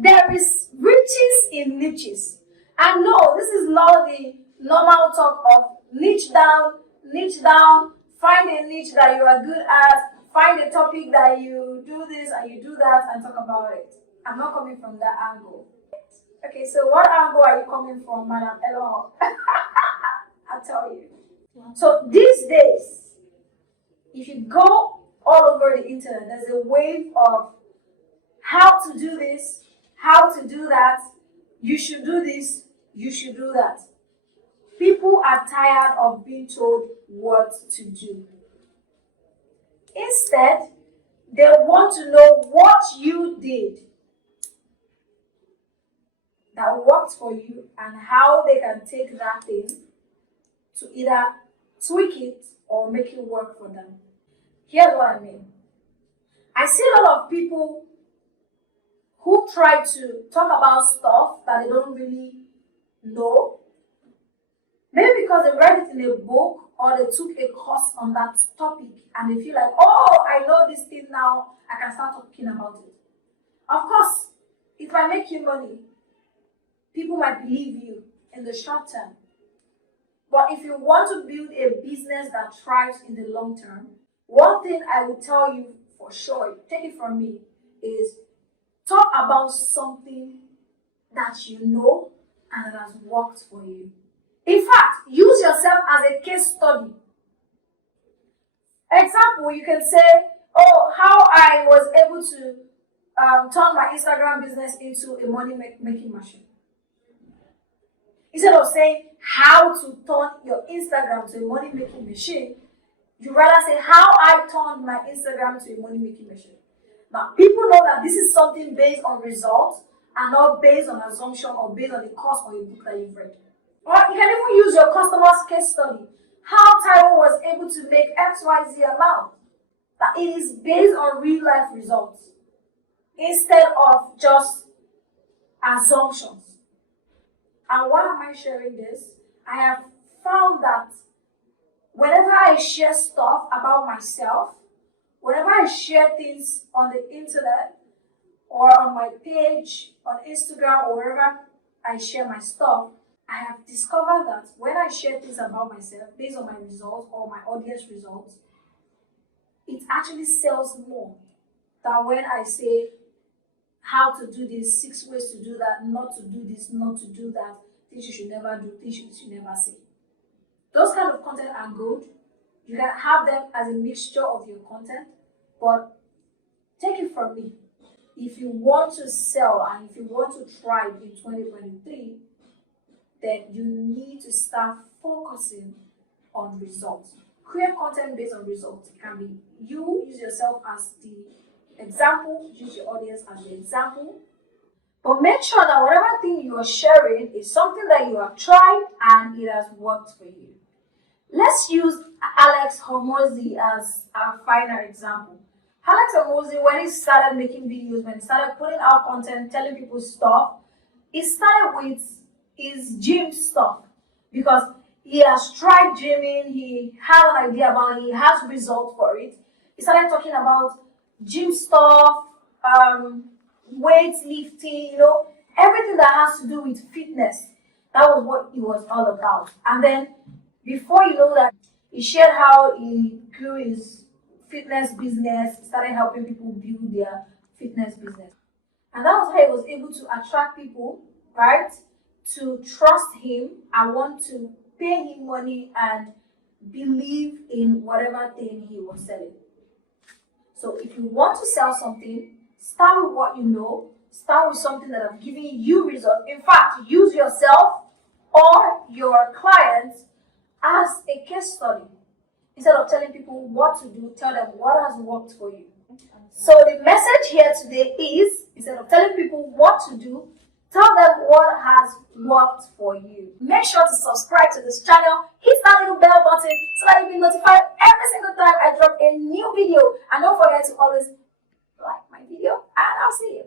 There is riches in niches. And no, this is not the normal talk of niche down, find a niche that you are good at, find a topic that you do this and you do that and talk about it. I'm not coming from that angle. Okay, so what angle are you coming from, Madam Elo? I'll tell you. So these days, if you go all over the internet, there's a wave of how to do this, how to do that, you should do this, you should do that. People are tired of being told what to do. Instead, they want to know what you did that worked for you and how they can take that thing to either tweak it or make it work for them. Here's what I mean. I see a lot of people who try to talk about stuff that they don't really know. Maybe because they read it in a book or they took a course on that topic and they feel like, oh, I know this thing now, I can start talking about it. Of course, it might make you money. People might believe you in the short term. But if you want to build a business that thrives in the long term, one thing I will tell you for sure, take it from me, is talk about something that you know and that has worked for you. In fact, use yourself as a case study. Example, you can say, oh, how I was able to turn my Instagram business into a money-making machine. Instead of saying how to turn your Instagram to a money-making machine, you rather say how I turned my Instagram to a money-making machine. Now, people know that this is something based on results and not based on assumption or based on the course or a book that you've read. Or you can even use your customer's case study. How Taiwo was able to make XYZ amount. That it is based on real life results instead of just assumptions. And why am I sharing this? I have found that whenever I share stuff about myself, whenever I share things on the internet or on my page, on Instagram or wherever I share my stuff, I have discovered that when I share things about myself based on my results or my audience results, it actually sells more than when I say how to do this, 6 ways to do that, not to do this, not to do that, things you should never do, things you should never say. Those kind of content are good. You can have them as a mixture of your content, but take it from me. If you want to sell and if you want to thrive in 2023, then you need to start focusing on results. Create content based on results. It can be you, use yourself as the example, use your audience as the example. But make sure that whatever thing you are sharing is something that you have tried and it has worked for you. Let's use Alex Hormozi as our final example. Alex Hormozi, when he started making videos, when he started putting out content, telling people stuff, it started with his gym stuff because he has tried gymming, he had an idea about it, he has results for it. He started talking about gym stuff, weight lifting, everything that has to do with fitness. That was what it was all about. And then before you know that, he shared how he grew his fitness business, started helping people build their fitness business. And that was how he was able to attract people, right, to trust him and want to pay him money and believe in whatever thing he was selling. So if you want to sell something, start with what you know, start with something that has given you results. In fact, use yourself or your clients as a case study. Instead of telling people what to do, tell them what has worked for you. So the message here today is, instead of telling people what to do, tell them what has worked for you. Make sure to subscribe to this channel, hit that little bell button so that you'll be notified every single time I drop a new video. And don't forget to always like my video, and I'll see you.